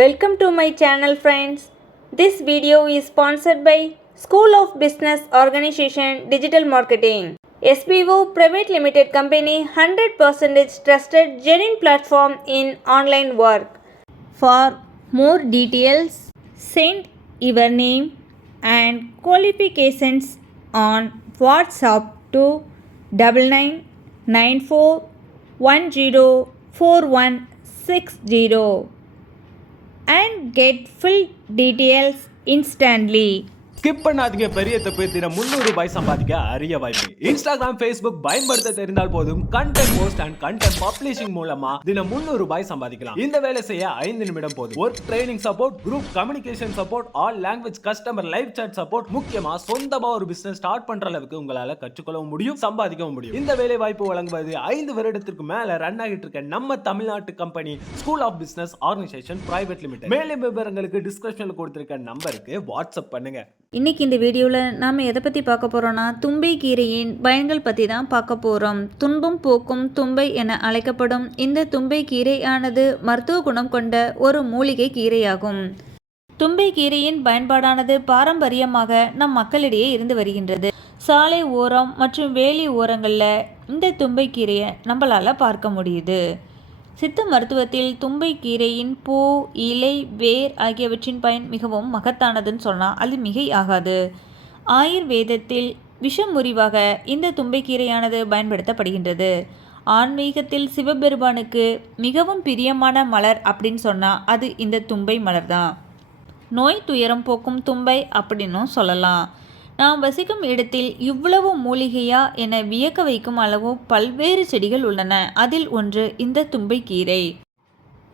Welcome to my channel friends. This video is sponsored by School of Business Organization Digital Marketing. SBO Private Limited Company 100% trusted genuine platform in online work. For more details, send your name and qualifications on WhatsApp to 9994104160 and get full details instantly. Skip பண்ணாதீங்க. பெரிய தப்பு. தினம் 300 ரூபாய் சம்பாதிக்க அரிய வாய்ப்பு. Instagram, Facebook பயன்படுத்த தெரிந்தால் போதும் content post and content publishing மூலமா தினம் 300 ரூபாய் சம்பாதிக்கலாம். இந்த வேலை செய்ய 5 நிமிடம் போதும். Work training support, group communication support, all language customer live chat support, முக்கியமா சொந்தமா ஒரு பிசினஸ் ஸ்டார்ட் பண்ற அளவுக்கு உங்களால கற்றுக்கொள்ளவும் முடியும், சம்பாதிக்கவும் முடியும். இந்த வேலை வாய்ப்பு வழங்குவது 5 வருடத்திற்கு மேல ரன் ஆகிட்டு இருக்க நம்ம தமிழ்நாட்டு company school of business organisation private limited. மேலும் விவரங்களுக்கு டிஸ்கிரிப்ஷன்ல கொடுத்திருக்க நம்பருக்கு வாட்ஸ்அப் பண்ணுங்க. இன்றைக்கி இந்த வீடியோவில் நாம் எதை பற்றி பார்க்க போகிறோன்னா தும்பை கீரையின் பயன்கள் பற்றி தான் பார்க்க போகிறோம். துன்பம் போக்கும் தும்பை என அழைக்கப்படும் இந்த தும்பை கீரையானது மருத்துவ குணம் கொண்ட ஒரு மூலிகை கீரையாகும். தும்பை கீரையின் பயன்பாடானது பாரம்பரியமாக நம் மக்களிடையே இருந்து வருகின்றது. சாலை ஓரம் மற்றும் வேலி ஓரங்களில் இந்த தும்பை கீரையை நம்மளால் பார்க்க முடியுது. சித்த மருத்துவத்தில் தும்பை கீரையின் பூ, இலை, வேர் ஆகியவற்றின் பயன் மிகவும் மகத்தானதுன்னு சொன்னால் அது மிகை ஆகாது. ஆயுர்வேதத்தில் விஷமுறிவாக இந்த தும்பை கீரையானது பயன்படுத்தப்படுகின்றது. ஆன்மீகத்தில் சிவபெருமானுக்கு மிகவும் பிரியமான மலர் அப்படின்னு சொன்னால் அது இந்த தும்பை மலர் தான். நோய் துயரம் போக்கும் தும்பை அப்படின்னும் சொல்லலாம். நாம் வசிக்கும் இடத்தில் இவ்வளவு மூலிகையா என வியக்க வைக்கும் அளவு பல்வேறு செடிகள் உள்ளன. அதில் ஒன்று இந்த தும்பைக்கீரை.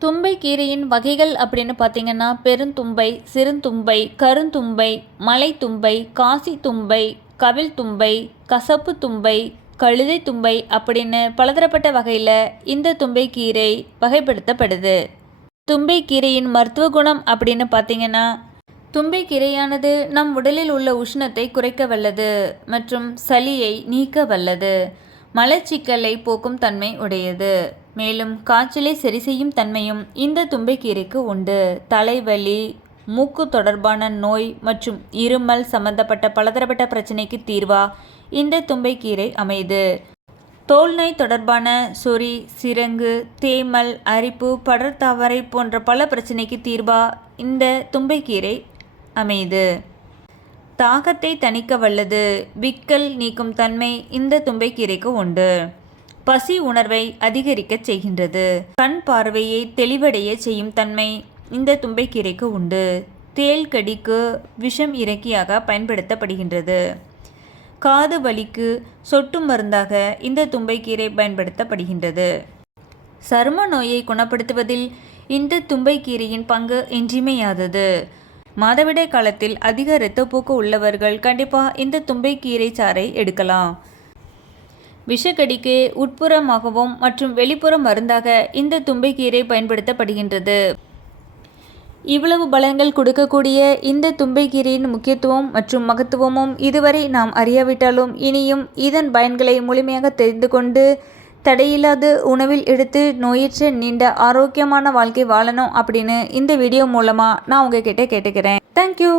தும்பைக்கீரையின் வகைகள் அப்படின்னு பார்த்தீங்கன்னா பெருந்தும்பை, சிறுந்தும்பை, கருந்தும்பை, மலைத்தும்பை, காசி தும்பை, கவில் தும்பை, கசப்பு தும்பை, கழுதை தும்பை அப்படின்னு பலதரப்பட்ட வகையில் இந்த தும்பைக்கீரை வகைப்படுத்தப்படுது. தும்பைக்கீரையின் மருத்துவ குணம் அப்படின்னு பார்த்தீங்கன்னா தும்பைக்கீரையானது நம் உடலில் உள்ள உஷ்ணத்தை குறைக்க வல்லது மற்றும் சளியை நீக்க வல்லது. மலச்சிக்கலை போக்கும் தன்மை உடையது. மேலும் காய்ச்சலை சரி செய்யும் தன்மையும் இந்த தும்பைக்கீரைக்கு உண்டு. தலைவலி, மூக்கு தொடர்பான நோய் மற்றும் இருமல் சம்பந்தப்பட்ட பலதரப்பட்ட பிரச்சனைக்கு தீர்வா இந்த தும்பைக்கீரை அமைது. தோல் நோய் தொடர்பான சொறி, சிரங்கு, தேமல், அரிப்பு, படர்தாமரை போன்ற பல பிரச்சனைக்கு தீர்வா இந்த தும்பைக்கீரை அமைது. தாகத்தை தணிக்க வல்லது. விக்கல் நீக்கும் தன்மை இந்த தும்பைக்கீரைக்கு உண்டு. பசி உணர்வை அதிகரிக்க செய்கின்றது. கண் பார்வையை தெளிவடைய செய்யும் தன்மை இந்த தும்பைக்கீரைக்கு உண்டு. தேள் கடிக்கு விஷம் இறக்கியாக பயன்படுத்தப்படுகின்றது. காது வலிக்கு சொட்டு மருந்தாக இந்த தும்பைக்கீரை பயன்படுத்தப்படுகின்றது. சரும நோயை குணப்படுத்துவதில் இந்த தும்பைக்கீரையின் பங்கு இன்றியமையாதது. மாதவிடாய் காலத்தில் அதிக இரத்தப்போக்கு உள்ளவர்கள் கண்டிப்பாக இந்த தும்பைக்கீரை சாறை எடுக்கலாம். விஷக்கடிக்கு உட்புறமாகவும் மற்றும் வெளிப்புற மருந்தாக இந்த தும்பைக்கீரை பயன்படுத்தப்படுகின்றது. இவ்வளவு பலன்கள் கொடுக்கக்கூடிய இந்த தும்பைக்கீரையின் முக்கியத்துவம் மற்றும் மகத்துவமும் இதுவரை நாம் அறியாவிட்டாலும் இனியும் இதன் பயன்களை முழுமையாக தெரிந்து கொண்டு தடையில்லாத உணவில் எடுத்து நோயற்ற நீண்ட ஆரோக்கியமான வாழ்க்கை வாழணும் அப்படின்னு இந்த வீடியோ மூலமாக நான் உங்ககிட்ட கேட்டுக்கிறேன். தேங்க்யூ.